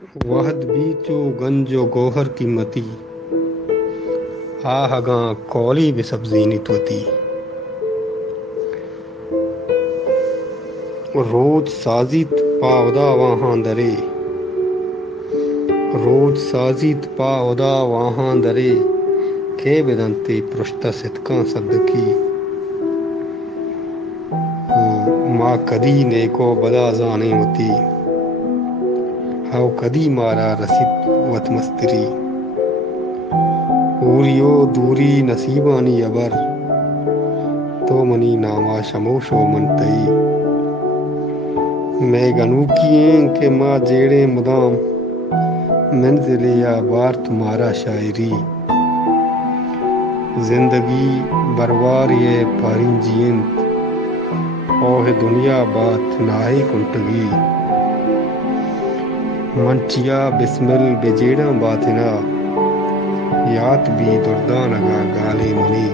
वहद भी चो गंजो गोहर कीमती आहगां कौली बेसब्जी नितवती। रोज साजित पावदा वहां दरे रोज साजित पावदा वहां दरे के बेदंती पृष्ठ सितका सदकी माँ कदी नेको बदा जाने मती हाउ कदी मारा रसित वत मस्तरी ऊरियो दूरी नसीबानी अबर तो मनी नामा शमोशो मनतई मैं गनू किए के माँ जेड़े मुदाम मंजिले या बार तुम्हारा शायरी जिंदगी बरवार ये पारिंजियंत ओह दुनिया बात नाही कुंटगी मंचिया बिस्मिल बेजेड़ा बातिना यात भी दुर्दानगा गाली मनी।